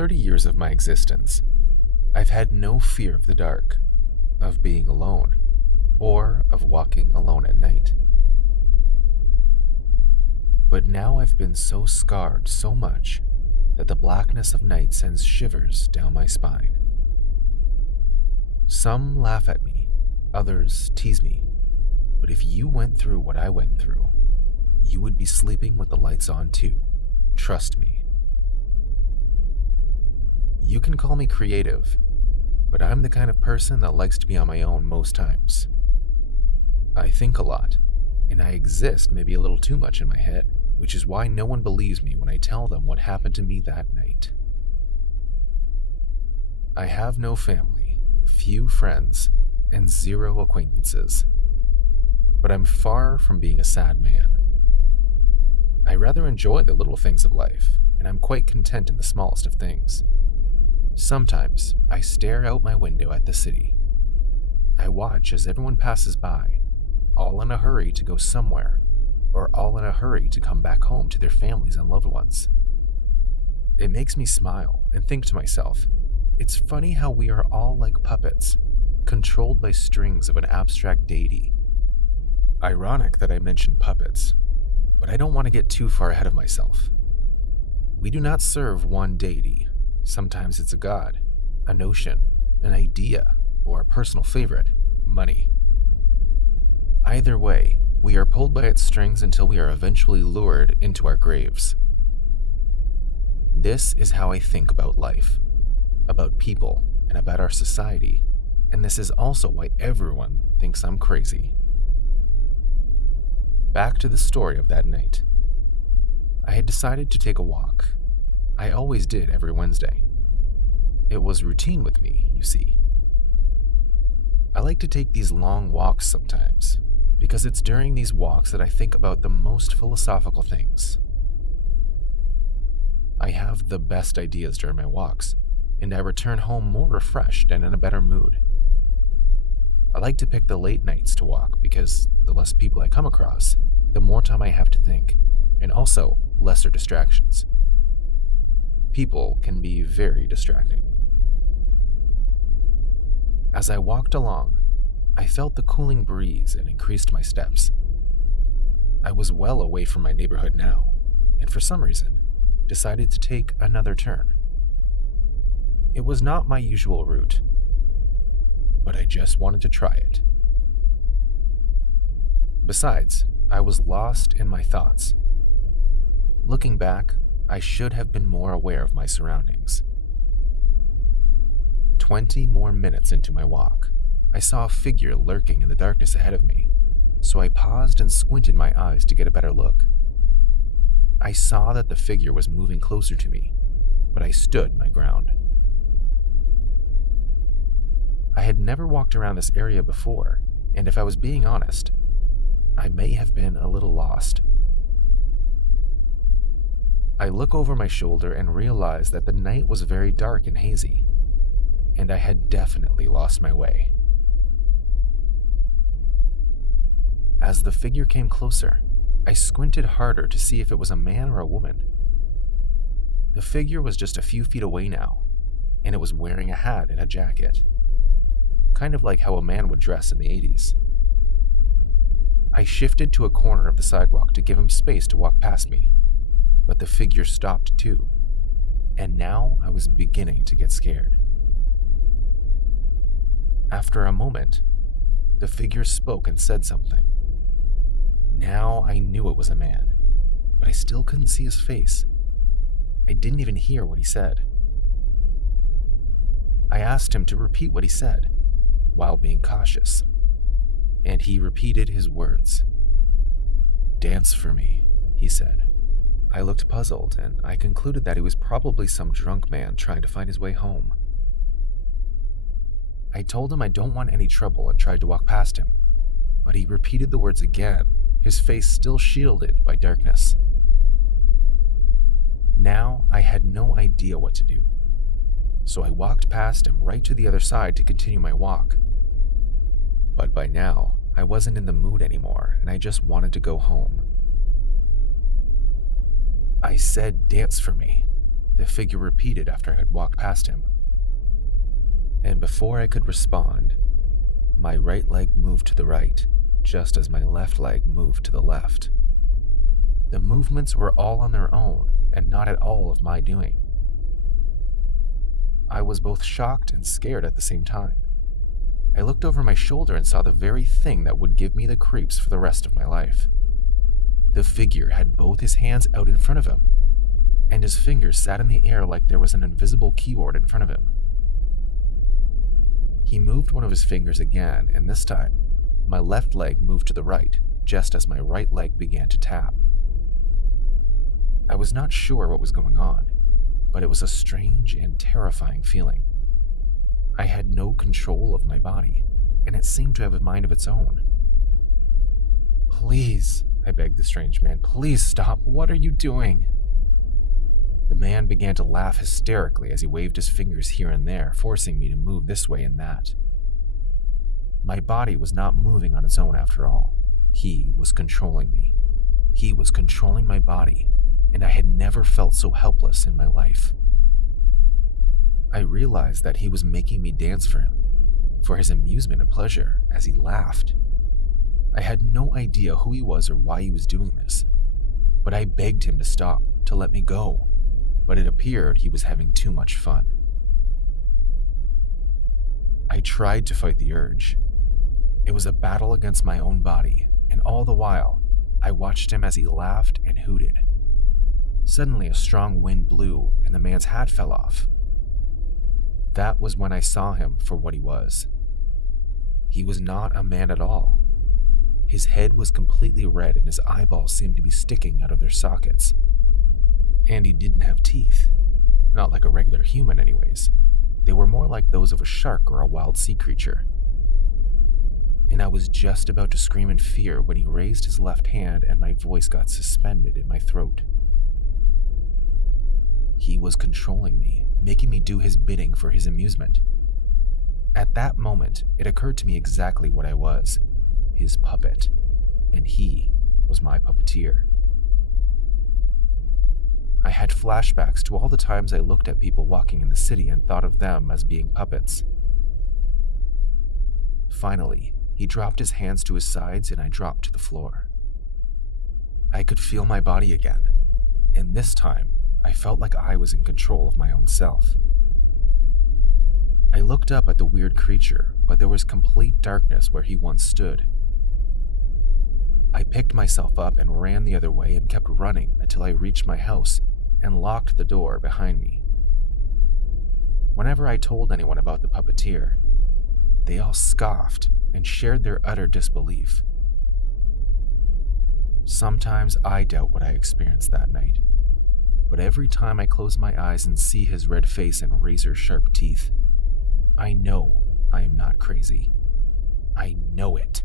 30 years of my existence, I've had no fear of the dark, of being alone, or of walking alone at night. But now I've been so scarred so much that the blackness of night sends shivers down my spine. Some laugh at me, others tease me, but if you went through what I went through, you would be sleeping with the lights on too. Trust me. You can call me creative, but I'm the kind of person that likes to be on my own most times. I think a lot, and I exist maybe a little too much in my head, which is why no one believes me when I tell them what happened to me that night. I have no family, few friends, and 0 acquaintances, but I'm far from being a sad man. I rather enjoy the little things of life, and I'm quite content in the smallest of things. Sometimes I stare out my window at the city. I watch as everyone passes by, all in a hurry to go somewhere, or all in a hurry to come back home to their families and loved ones. It makes me smile and think to myself, it's funny how we are all like puppets, controlled by strings of an abstract deity. Ironic that I mentioned puppets, but I don't want to get too far ahead of myself. We do not serve one deity. Sometimes it's a god, a notion, an idea, or a personal favorite, money. Either way, we are pulled by its strings until we are eventually lured into our graves. This is how I think about life, about people, and about our society, and this is also why everyone thinks I'm crazy. Back to the story of that night. I had decided to take a walk. I always did every Wednesday. It was routine with me, you see. I like to take these long walks sometimes, because it's during these walks that I think about the most philosophical things. I have the best ideas during my walks, and I return home more refreshed and in a better mood. I like to pick the late nights to walk because the less people I come across, the more time I have to think, and also lesser distractions. People can be very distracting. As I walked along, I felt the cooling breeze and increased my steps. I was well away from my neighborhood now, and for some reason, decided to take another turn. It was not my usual route, but I just wanted to try it. Besides, I was lost in my thoughts. Looking back, I should have been more aware of my surroundings. 20 more minutes into my walk, I saw a figure lurking in the darkness ahead of me, so I paused and squinted my eyes to get a better look. I saw that the figure was moving closer to me, but I stood my ground. I had never walked around this area before, and if I was being honest, I may have been a little lost. I look over my shoulder and realize that the night was very dark and hazy, and I had definitely lost my way. As the figure came closer, I squinted harder to see if it was a man or a woman. The figure was just a few feet away now, and it was wearing a hat and a jacket, kind of like how a man would dress in the 80s. I shifted to a corner of the sidewalk to give him space to walk past me, but the figure stopped too, and now I was beginning to get scared. After a moment, the figure spoke and said something. Now I knew it was a man, but I still couldn't see his face. I didn't even hear what he said. I asked him to repeat what he said, while being cautious, and he repeated his words. "Dance for me," he said. I looked puzzled, and I concluded that he was probably some drunk man trying to find his way home. I told him I don't want any trouble and tried to walk past him, but he repeated the words again, his face still shielded by darkness. Now I had no idea what to do, so I walked past him right to the other side to continue my walk. But by now, I wasn't in the mood anymore, and I just wanted to go home. I said, "Dance for me." the figure repeated after I had walked past him. And before I could respond, my right leg moved to the right, just as my left leg moved to the left. The movements were all on their own and not at all of my doing. I was both shocked and scared at the same time. I looked over my shoulder and saw the very thing that would give me the creeps for the rest of my life. The figure had both his hands out in front of him, and his fingers sat in the air like there was an invisible keyboard in front of him. He moved one of his fingers again, and this time, my left leg moved to the right, just as my right leg began to tap. I was not sure what was going on, but it was a strange and terrifying feeling. I had no control of my body, and it seemed to have a mind of its own. "Please," I begged the strange man, "please stop. What are you doing?" The man began to laugh hysterically as he waved his fingers here and there, forcing me to move this way and that. My body was not moving on its own after all. He was controlling me. He was controlling my body, and I had never felt so helpless in my life. I realized that he was making me dance for him, for his amusement and pleasure, as he laughed. I had no idea who he was or why he was doing this, but I begged him to stop, to let me go, but it appeared he was having too much fun. I tried to fight the urge. It was a battle against my own body, and all the while, I watched him as he laughed and hooted. Suddenly, a strong wind blew, and the man's hat fell off. That was when I saw him for what he was. He was not a man at all. His head was completely red and his eyeballs seemed to be sticking out of their sockets. And he didn't have teeth. Not like a regular human anyways. They were more like those of a shark or a wild sea creature. And I was just about to scream in fear when he raised his left hand and my voice got suspended in my throat. He was controlling me, making me do his bidding for his amusement. At that moment, it occurred to me exactly what I was, his puppet, and he was my puppeteer. I had flashbacks to all the times I looked at people walking in the city and thought of them as being puppets. Finally, he dropped his hands to his sides and I dropped to the floor. I could feel my body again, and this time, I felt like I was in control of my own self. I looked up at the weird creature, but there was complete darkness where he once stood. I picked myself up and ran the other way and kept running until I reached my house and locked the door behind me. Whenever I told anyone about the puppeteer, they all scoffed and shared their utter disbelief. Sometimes I doubt what I experienced that night. But every time I close my eyes and see his red face and razor-sharp teeth, I know I am not crazy. I know it.